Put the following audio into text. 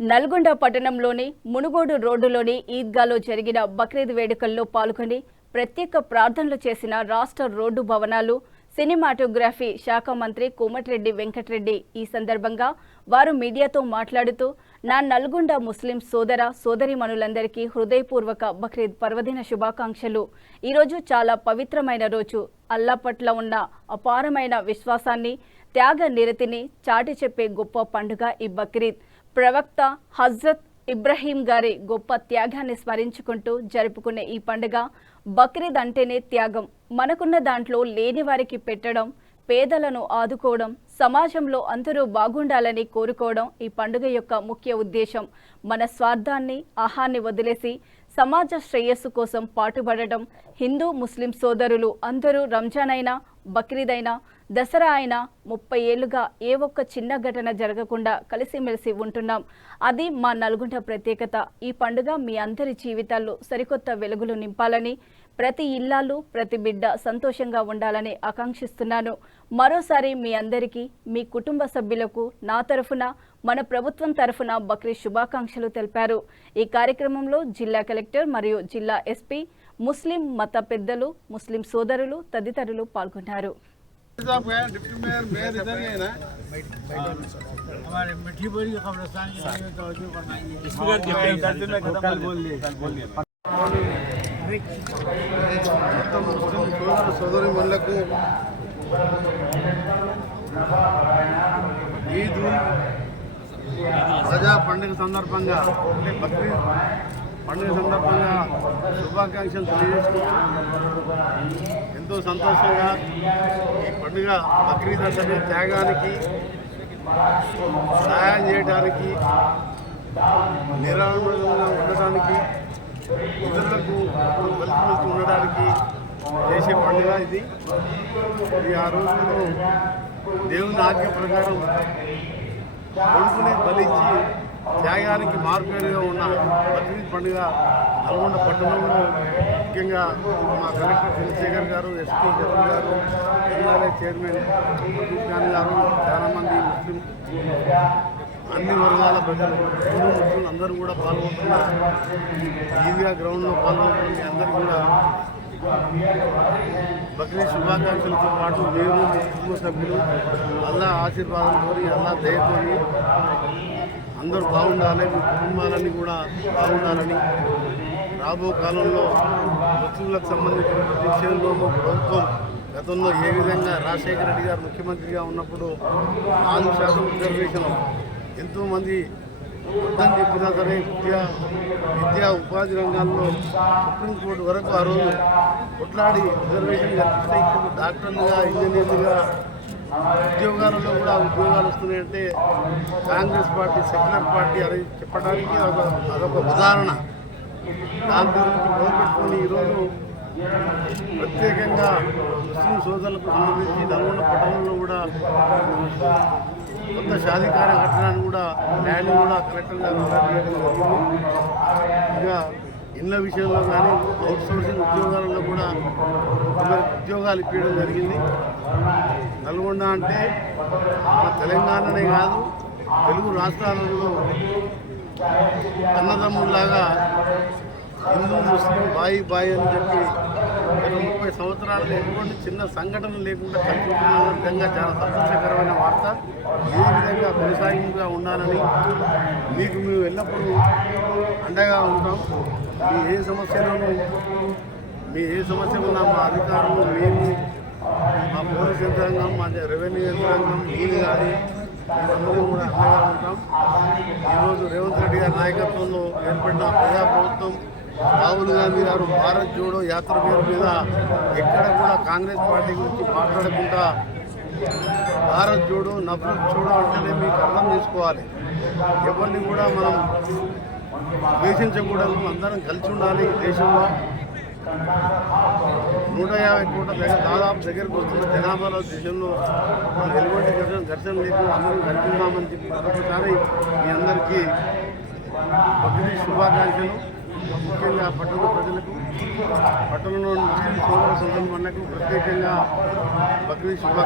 నల్గొండ పట్టణంలోని మునుగోడు రోడ్డులోని ఈద్గాలో జరిగిన బక్రీద్ వేడుకల్లో పాల్గొని ప్రత్యేక ప్రార్థనలు చేసిన రాష్ట్ర రోడ్డు భవనాలు సినిమాటోగ్రఫీ శాఖ మంత్రి కోమటిరెడ్డి వెంకటరెడ్డి ఈ సందర్భంగా వారు మీడియాతో మాట్లాడుతూ నా నల్గొండ ముస్లిం సోదర సోదరీమణులందరికీ హృదయపూర్వక బక్రీద్ పర్వదిన శుభాకాంక్షలు। ఈరోజు చాలా పవిత్రమైన రోజు। అల్లా పట్ల ఉన్న అపారమైన విశ్వాసాన్ని త్యాగ నిరతిని చాటి చెప్పే గొప్ప పండుగ ఈ బక్రీద్। ప్రవక్త హజ్రత్ ఇబ్రహీం గారి గొప్ప త్యాగాన్ని స్మరించుకుంటూ జరుపుకునే ఈ పండుగ బక్రీద్ అంటేనే త్యాగం। మనకున్న దాంట్లో లేని వారికి పెట్టడం, పేదలను ఆదుకోవడం, సమాజంలో అందరూ బాగుండాలని కోరుకోవడం ఈ పండుగ యొక్క ముఖ్య ఉద్దేశం। మన స్వార్థాన్ని ఆహాన్ని వదిలేసి సమాజ శ్రేయస్సు కోసం పాటుపడడం। హిందూ ముస్లిం సోదరులు అందరూ రంజాన్ అయినా బక్రీద్ అయినా దసరా అయినా 30 ఏళ్లుగా ఏ ఒక్క చిన్న ఘటన జరగకుండా కలిసిమెలిసి ఉంటున్నాం। అది మా నల్గొండ ప్రత్యేకత। ఈ పండుగ మీ అందరి జీవితాల్లో సరికొత్త వెలుగులు నింపాలని, ప్రతి ఇల్లాలు ప్రతి బిడ్డ సంతోషంగా ఉండాలని ఆకాంక్షిస్తున్నాను। మరోసారి మీ అందరికీ మీ కుటుంబ సభ్యులకు నా తరఫున మన ప్రభుత్వం తరఫున బక్రీద్ శుభాకాంక్షలు తెలిపారు। ఈ కార్యక్రమంలో జిల్లా కలెక్టర్ మరియు జిల్లా ఎస్పీ, ముస్లిం మత పెద్దలు, ముస్లిం సోదరులు తదితరులు పాల్గొన్నారు। సోదరీమణులకు ఈద్ రజా పండుగ సందర్భంగా బక్రీద్ పండుగ సందర్భంగా శుభాకాంక్షలు తెలియజేసుకుంటూ ఎంతో సంతోషంగా ఈ పండుగ బక్రీద్ అంటే త్యాగానికి, సహాయం చేయడానికి, నిరాడంబరంగా ఉండడానికి, ఇతరులకు కలిసిమెలిసి ఉండడానికి చేసే పండుగ ఇది। ఆ రోజుల్లో దేవుని ఆజ్ఞ ప్రకారం కొడుకునే బలిచ్చి త్యాగానికి మార్పేరుగా ఉన్న బక్రీద్ పండుగ నల్గొండ పట్టణంలో ముఖ్యంగా మా కలెక్టర్ చంద్రశేఖర్ గారు, ఎస్పీ జగన్ గారు, ఎమ్మెల్యే చైర్మన్ అబ్దుల్ ఖాన్ గారు, చాలామంది ముస్లిం అన్ని వర్గాల ప్రజలు, హిందూ ముస్లిం అందరూ కూడా పాల్గొంటున్న ఈద్గా గ్రౌండ్లో పాల్గొంటున్న అందరూ కూడా బక్రీద్ శుభాకాంక్షలతో పాటు మేము కుటుంబ సభ్యులు అల్లా ఆశీర్వాదంతో, అల్లా దయతో అందరూ బాగుండాలి, మీ కుటుంబాలన్నీ కూడా బాగుండాలని, రాబో కాలంలో ముస్లింలకు సంబంధించిన ప్రతి విషయంలో ప్రభుత్వం గతంలో ఏ విధంగా రాజశేఖర రెడ్డి గారు ముఖ్యమంత్రిగా ఉన్నప్పుడు 4% రిజర్వేషన్ ఎంతోమంది వద్దని చెప్పినా సరే విద్యా ఉపాధి రంగాల్లో సుప్రీంకోర్టు వరకు ఆ రోజు కొట్లాడి రిజర్వేషన్ కల్పిస్తే ఇప్పుడు డాక్టర్లుగా, ఇంజనీర్లుగా ఉద్యోగాలలో కూడా ఉద్యోగాలు వస్తున్నాయంటే కాంగ్రెస్ పార్టీ సెక్యులర్ పార్టీ అని చెప్పడానికి అదొక ఉదాహరణ। దాని గురించి మొదలుపెట్టుకొని ఈరోజు ప్రత్యేకంగా ముస్లిం సోదరులకు సంబంధించి నల్గొండ పట్టణంలో కూడా కొత్త షాదీకార కట్టడాన్ని కూడా ల్యాండ్ కూడా కలెక్టర్ గారు చేయడం జరిగింది। ఇంకా ఇళ్ళ విషయంలో కానీ అవుట్సోర్సింగ్ ఉద్యోగాలలో కూడా ఉద్యోగాలు ఇప్పించడం జరిగింది। నల్గొండ అంటే మన తెలంగాణనే కాదు, తెలుగు రాష్ట్రాలలో అన్నదమ్ముల్లాగా హిందూ ముస్లిం బాయి బాయి అని చెప్పి 30 సంవత్సరాలు ఎటువంటి చిన్న సంఘటన లేకుండా కలుపుకున్న విధంగా చాలా సంతోషకరమైన వార్త। ఏ విధంగా కొనసాగింపుగా ఉండాలని మీకు మేము ఎల్లప్పుడూ అండగా ఉంటాం। మీ ఏ సమస్య ఉన్నా మా అధికారులు, మేము, మా పోలీస్ యంత్రాంగం, మా రెవెన్యూ యంత్రాంగం, మీరు కానీ మీరందరూ కూడా అండగా ఉంటాం। ఈరోజు రేవంత్ రెడ్డి గారి నాయకత్వంలో ఏర్పడిన ప్రజాప్రభుత్వం, రాహుల్ గాంధీ గారు భారత్ జోడో యాత్ర పేరు మీద ఎక్కడ కూడా కాంగ్రెస్ పార్టీ గురించి మాట్లాడకుండా భారత్ జోడో నఫరత్ జోడో అంటేనే మీకు అర్థం చేసుకోవాలి। ఎవరిని కూడా మనం ద్వేషించకూడదు, అందరం కలిసి ఉండాలి। దేశంలో 150 కోట్ల దాదాపు దగ్గరకు వస్తున్న జనాభాలో దేశంలో మనం ఎటువంటి ఘర్షణ లేకుండా అందరం కలిసి ఉన్నామని చెప్పి మరొకసారి మీ అందరికీ బక్రీద్ శుభాకాంక్షలు। ముఖ్యంగా పట్టణ ప్రజలకు, పట్టణంలోని ముస్లిం సోదర సోదరీమణులకు ప్రత్యేకంగా బక్రీద్ శుభాకాంక్షలు।